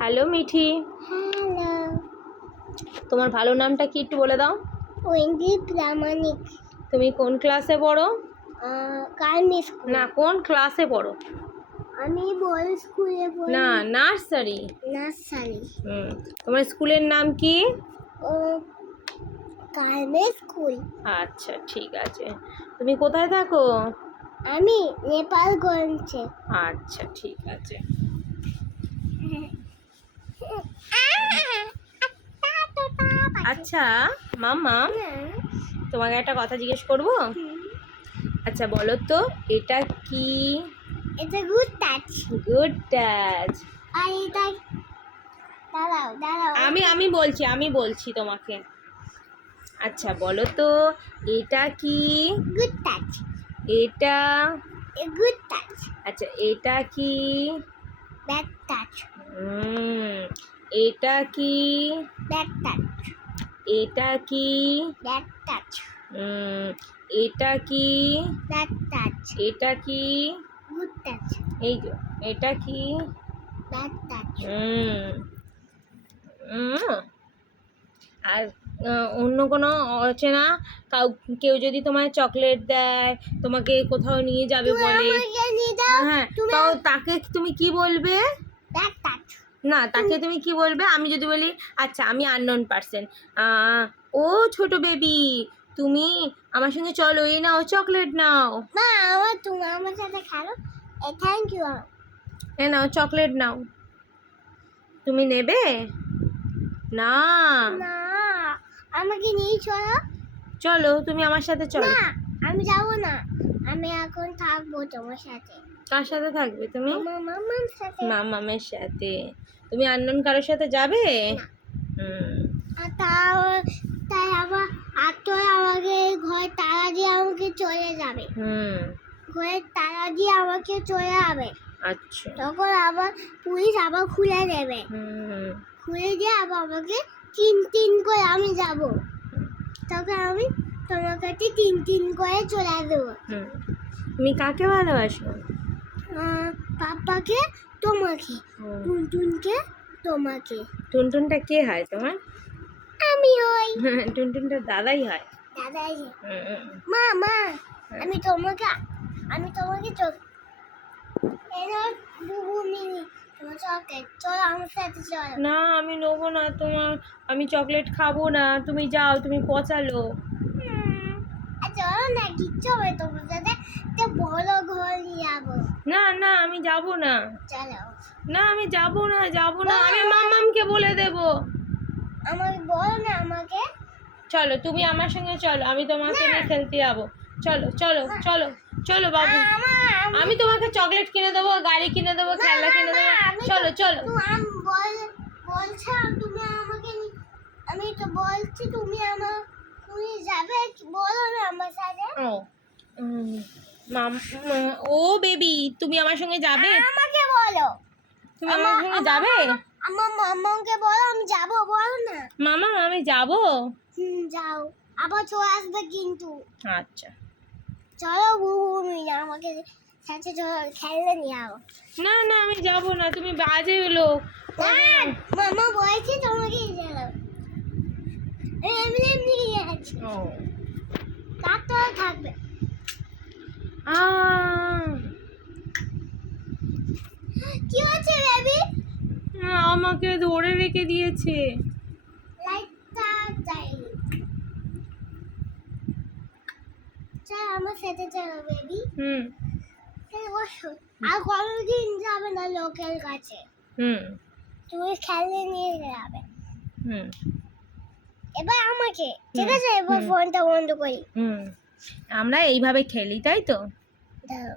Hello Mithi, hello, তোমার ভালো নামটা কি একটু বলে দাও? ওয়েন্ডি প্রামাণিক। তুমি কোন ক্লাসে পড়ো? Garments school. না, কোন ক্লাসে পড়ো? আমি বড় স্কুলে পড়ি। না, নার্সারি। নার্সারি। তোমার স্কুলের নাম কি? ও গার্মেন্টস স্কুল। আচ্ছা, ঠিক আছে। তুমি কোথায় থাকো? আমি নেপালগঞ্জে। আচ্ছা, ঠিক আছে। আচ্ছা মাম্মা, তোমাকে একটা কথা জিজ্ঞেস করবো? আচ্ছা বলো তো, এটা কি? এটা গুড টাচ। Good touch. আর এটা দাঁড়াও দাঁড়াও। আমি বলছি তোমাকে। আচ্ছা বলো তো, এটা কি? Good touch. এটা গুড টাচ। আচ্ছা, এটা কি? Bad touch. এটা কি? Bad touch. এটা কি? Bad touch. এটা কি? Bad touch. এটা কি? Good touch. এই যে, এটা কি? Bad touch. আর অন্য কোনো অচেনা কেউ যদি তোমায় চকলেট দেয়, তোমাকে কোথাও নিয়ে যাবে বলে, হ্যাঁ, তো তাকে তুমি কি বলবে? Bad touch. না, তাকে তুমি কি বলবে? আমি যদি বলি, আচ্ছা আমি আননোন পারসন, ও ছোট বেবি, তুমি আমার সঙ্গে চলো, এই নাও চকলেট নাও। মা, তুমি আমার সাথে খেলো। Thank you. এ নাও চকলেট নাও। তুমি নেবে না? না, আমাকে নিয়ে চলো। চলো, তুমি আমার সাথে চলো। না, আমি যাবো না। আমি এখন থাকবো তোমার সাথে। কার সাথে থাকবে তুমি? আমার মামার সাথে। মামামের সাথে। তুমি আননোন কারোর সাথে যাবে? আর তাই আবার আমাকে ঘরে তালা দিয়ে আমাকে চলে যাবে। ঘরের তালা দিয়ে আমাকে চলে যাবে। আচ্ছা। তখন আবার পুলিশ আবার খুলে দেবে। খুলে দিয়ে আবার আমাকে তিন করে আমি যাব। তখন আমি তোমার কাছে তিন করে চলে আসবো। তুমি কাকে ভালোবাসো? পাপাকে, তোমাকে, টুনটুনকে, তোমাকে। টুনটুনটা কে হয় তোমার? আমি হই। টুনটুনটা দাদাই হয়। দাদাই। মা, আমি তোমাকে চলো আমার সাথে চলো। না, আমি নেবো না তোমার, আমি চকলেট খাবো না। তুমি যাও, তুমি পচালো। চলো না, কিচ্ছু হবে তোমার সাথে। বড় ঘর নিয়ে যাবো। না না, আমি যাবো না। চলো। না, আমি যাবো না। আমি মামামকে বলে দেবো। আমাকে বলো না আমাকে। চলো, তুমি আমার সঙ্গে চলো, আমি তোমাকে নিয়ে খেলতে যাবো। চলো চলো চলো চলো বাবু, আমি তোমাকে চকলেট কিনে দেবো, গাড়ি কিনে দেবো, খেলনা কিনে দেবো। চলো চলো। বলছো তুমি আমাকে, আমি তো বলছি তুমি যাবে, বলো না আমার সাথে। ও বেবি, তুমি আমার সঙ্গে যাবে? আমাকে বলো। তুমি আমার সঙ্গে যাবে? আমার মামাকে বলো আমি যাবো, বলো না। মামা, আমি যাবো। যাও, আবার চলে আসবে কিন্তু। আচ্ছা। চলো বুবু, আমাকে সাথে চলো, খেলতে নিয়ে যাও। না না, আমি যাবো না, তুমি বাজে লোক। মামা বলছে তোমাকে চলো। এমনি নিয়ে যাচ্ছি। ডাক্তার থাকবে। কি হচ্ছে বেবি? আমাকে ধরে রেখে দিয়েছে। লাইটটা চাই। চল আমার সাথে চলো বেবি। বসো। আর কোনোদিন যাবে না লোকের কাছে। তুমি খেলতে নিয়ে যাবে। এবার আমাকে, ঠিক আছে? এবার ফোনটা বন্ধ করি। আমরা এইভাবে খেলি, তাই তো? দাও।